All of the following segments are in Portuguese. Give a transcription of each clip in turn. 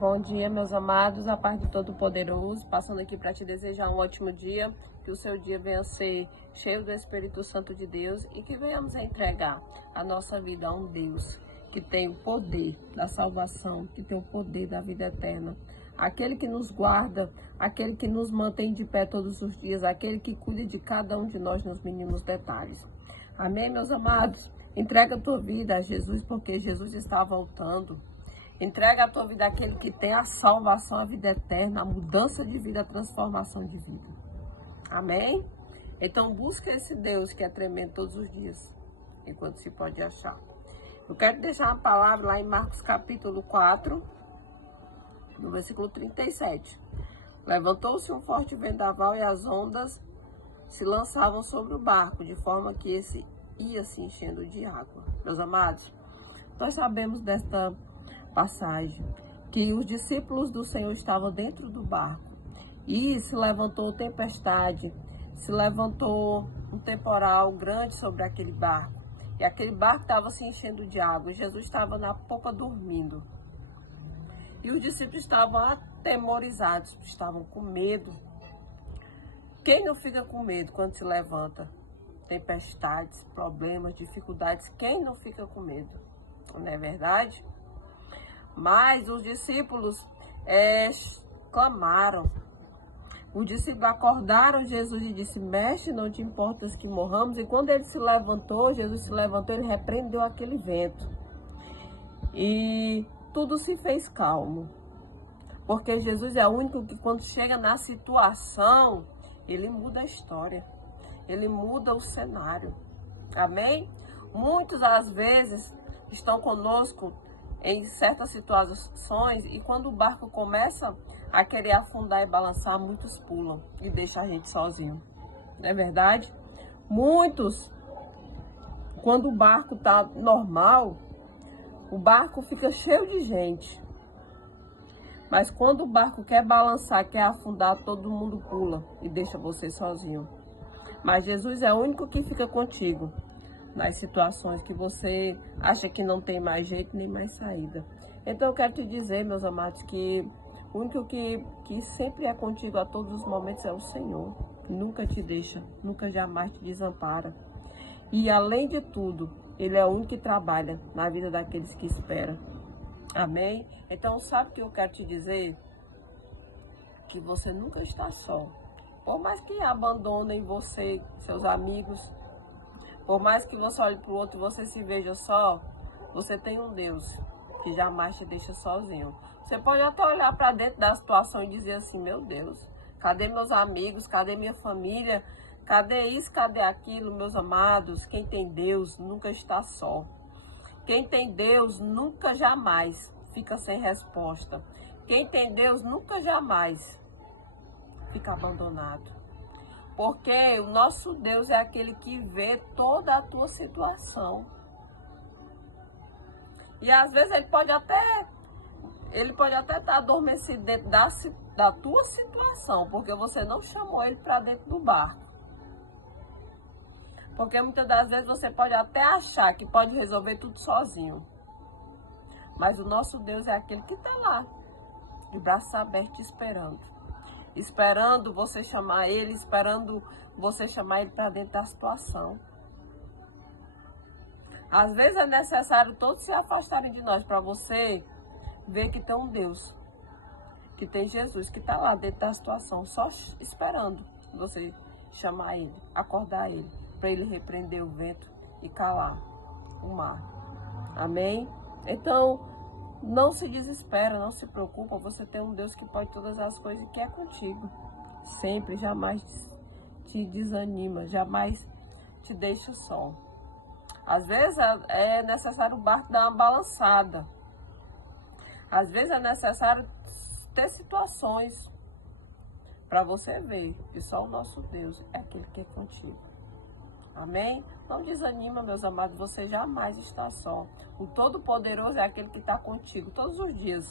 Bom dia, meus amados, a paz do Todo-Poderoso, passando aqui para te desejar um ótimo dia, que o seu dia venha ser cheio do Espírito Santo de Deus e que venhamos a entregar a nossa vida a um Deus que tem o poder da salvação, que tem o poder da vida eterna, aquele que nos guarda, aquele que nos mantém de pé todos os dias, aquele que cuida de cada um de nós nos mínimos detalhes. Amém, meus amados? Entrega a tua vida a Jesus, porque Jesus está voltando. Entrega a tua vida àquele que tem a salvação, a vida eterna, a mudança de vida, a transformação de vida. Amém? Então busca esse Deus que é tremendo todos os dias, enquanto se pode achar. Eu quero deixar uma palavra lá em Marcos capítulo 4, no versículo 37. Levantou-se um forte vendaval e as ondas se lançavam sobre o barco, de forma que esse ia se enchendo de água. Meus amados, nós sabemos desta passagem que os discípulos do Senhor estavam dentro do barco e se levantou tempestade, se levantou um temporal grande sobre aquele barco e aquele barco estava se enchendo de água e Jesus estava na popa dormindo e os discípulos estavam atemorizados, estavam com medo. Quem não fica com medo quando se levanta tempestades, problemas, dificuldades? Quem não fica com medo? Não é verdade? Mas os discípulos clamaram. Os discípulos acordaram Jesus e disse: Mestre, não te importas que morramos? E quando ele se levantou, Jesus se levantou, ele repreendeu aquele vento. E tudo se fez calmo. Porque Jesus é o único que quando chega na situação, ele muda a história. Ele muda o cenário. Amém? Muitos às vezes estão conosco em certas situações e quando o barco começa a querer afundar e balançar, muitos pulam e deixam a gente sozinho. Não é verdade? Muitos, quando o barco está normal, o barco fica cheio de gente. Mas quando o barco quer balançar, quer afundar, todo mundo pula e deixa você sozinho. Mas Jesus é o único que fica contigo nas situações que você acha que não tem mais jeito nem mais saída. Então eu quero te dizer, meus amados, que o único que sempre é contigo a todos os momentos é o Senhor. Nunca te deixa, nunca jamais te desampara. E além de tudo, Ele é o único que trabalha na vida daqueles que esperam. Amém? Então sabe o que eu quero te dizer? Que você nunca está só. Por mais que abandonem você, seus amigos, por mais que você olhe para o outro e você se veja só, você tem um Deus que jamais te deixa sozinho. Você pode até olhar para dentro da situação e dizer assim: meu Deus, cadê meus amigos? Cadê minha família? Cadê isso? Cadê aquilo? Meus amados, quem tem Deus nunca está só. Quem tem Deus nunca jamais fica sem resposta. Quem tem Deus nunca jamais fica abandonado. Porque o nosso Deus é aquele que vê toda a tua situação. E às vezes ele pode até estar adormecido dentro da tua situação, porque você não chamou ele para dentro do barco. Porque muitas das vezes você pode até achar que pode resolver tudo sozinho. Mas o nosso Deus é aquele que está lá, de braços abertos, esperando. Esperando você chamar ele, esperando você chamar ele para dentro da situação. Às vezes é necessário todos se afastarem de nós para você ver que tem um Deus, que tem Jesus, que está lá dentro da situação, só esperando você chamar ele, acordar ele, para ele repreender o vento e calar o mar. Amém? Então, não se desespera, não se preocupa, você tem um Deus que pode todas as coisas e que é contigo. Sempre, jamais te desanima, jamais te deixa só. Às vezes é necessário o barco dar uma balançada. Às vezes é necessário ter situações para você ver que só o nosso Deus é aquele que é contigo. Amém? Não desanima, meus amados, você jamais está só. O Todo-Poderoso é aquele que está contigo todos os dias.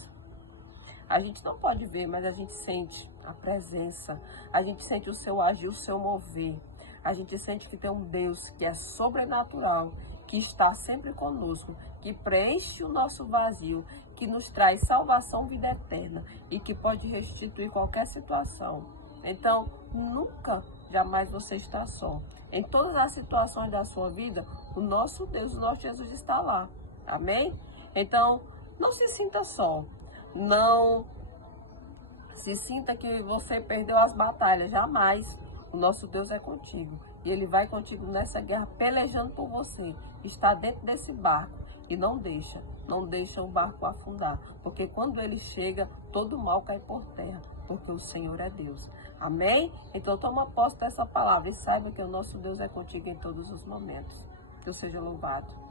A gente não pode ver, mas a gente sente a presença. A gente sente o seu agir, o seu mover. A gente sente que tem um Deus que é sobrenatural, que está sempre conosco, que preenche o nosso vazio, que nos traz salvação, vida eterna e que pode restituir qualquer situação. Então, nunca, jamais você está só. Em todas as situações da sua vida, o nosso Deus, o nosso Jesus está lá. Amém? Então, não se sinta só. Não se sinta que você perdeu as batalhas. Jamais. O nosso Deus é contigo. E Ele vai contigo nessa guerra, pelejando por você. Está dentro desse barco. E não deixa o barco afundar. Porque quando Ele chega, todo mal cai por terra. Porque o Senhor é Deus. Amém? Então toma posse dessa palavra e saiba que o nosso Deus é contigo em todos os momentos. Que eu seja louvado.